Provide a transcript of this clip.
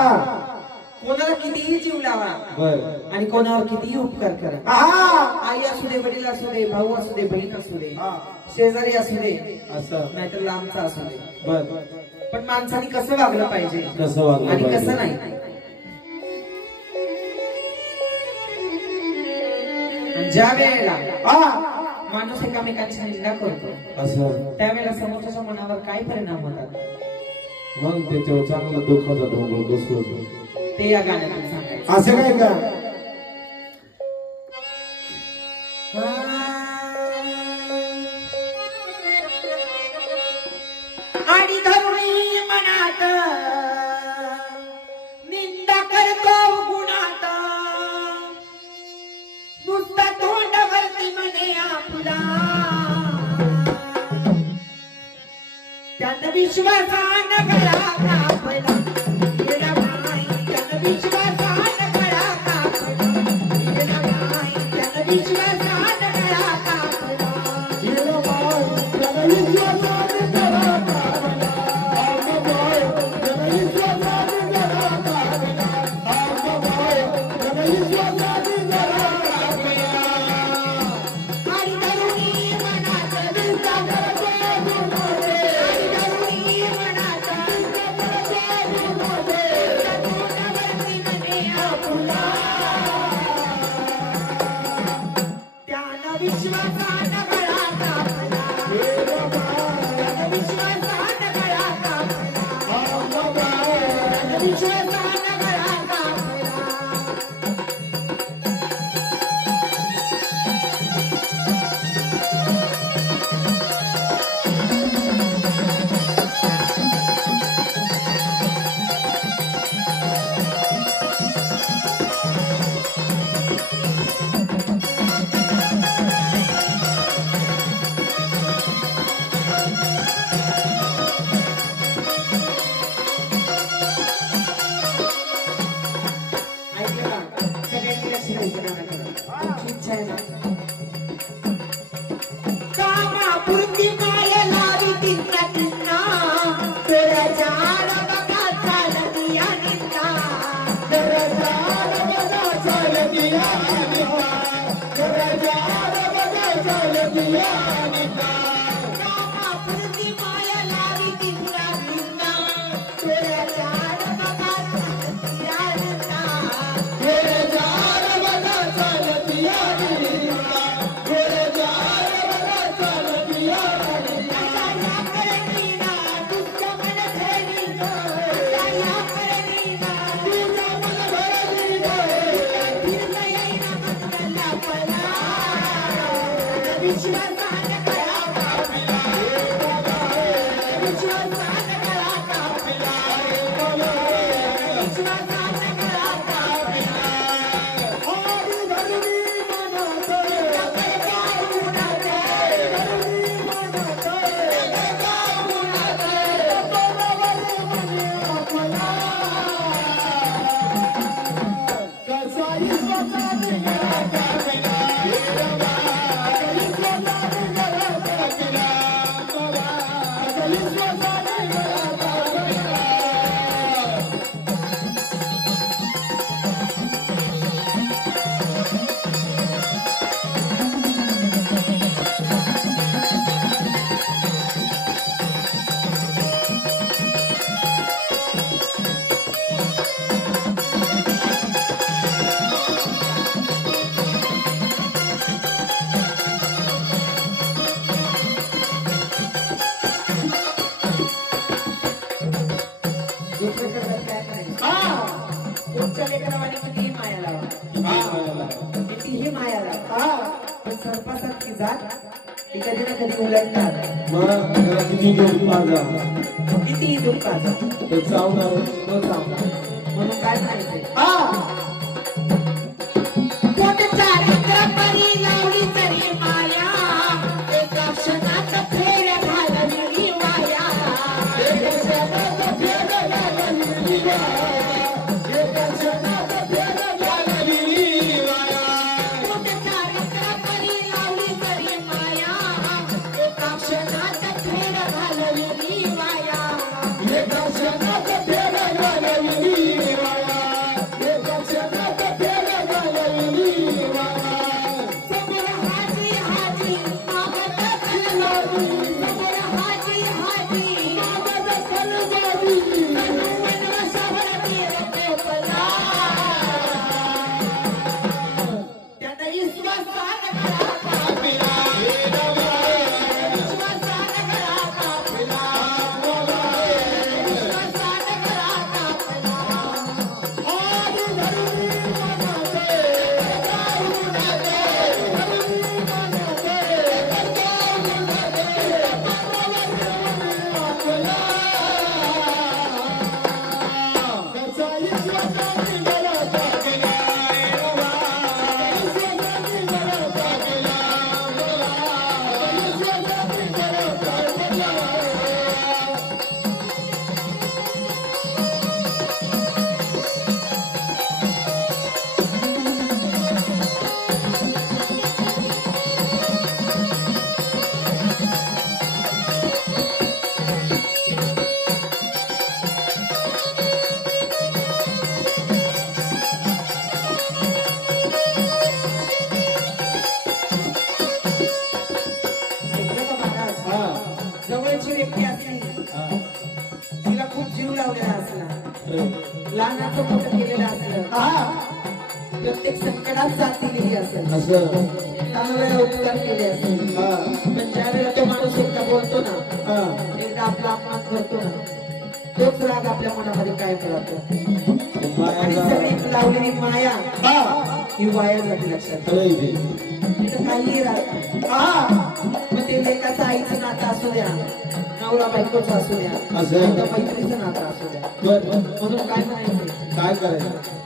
कोणाला कितीही जीव लावा आणि कोणावर कितीही उपकार करा, आई असू दे, वडील असू दे, भाऊ असू दे, बहीण असू दे, शेजारी असू दे, असं नाहीतर लांबचा असू दे, पण माणसाने कसं वागलं पाहिजे आणि कसं नाही. ज्या वेळेला माणूस एकामेकांची निंदा करतो असं त्यावेळेला समोरच्या मनावर काय परिणाम होतात मग त्याच्यावर चांगला दुःखाचा डोंगर बसवतो ते या गाण्यातून सांगायचं. असं काय का आणि धरुणी मनात निंदा करतो गुणात नुसता तोंडावरती म्हणे आपला त्यानं विश्वासानं गळा कापला कितीही माया लावा पण सर्पासारखी जात ती कधी ना कधी उलटणार कितीही दुःखाचा म्हणून काय म्हणायचंय Ye जवळची व्यक्ती असली तिला खूप जीव लावलेला असला, लहानाचं मोठं केलेलं असलं, प्रत्येक संकटात साथ दिलेली असेल, चांगले उपकार केले असेल, पण ज्या वेळेला तो माणूस एकदा बोलतो ना, एकदा आपला अपमान करतो ना, तोच राग आपल्या मनामध्ये काय राहतो आणि सगळी लावलेली माया ही वाया जाते. लक्षात तिथं काहीही राहत नाही. मग ते लेकाचं आईचं नातं असू द्या, नवरा बायकोचं असू द्या, मैत्रीचं नातं असू द्या, म्हणून काय म्हणायचं, काय करायचं,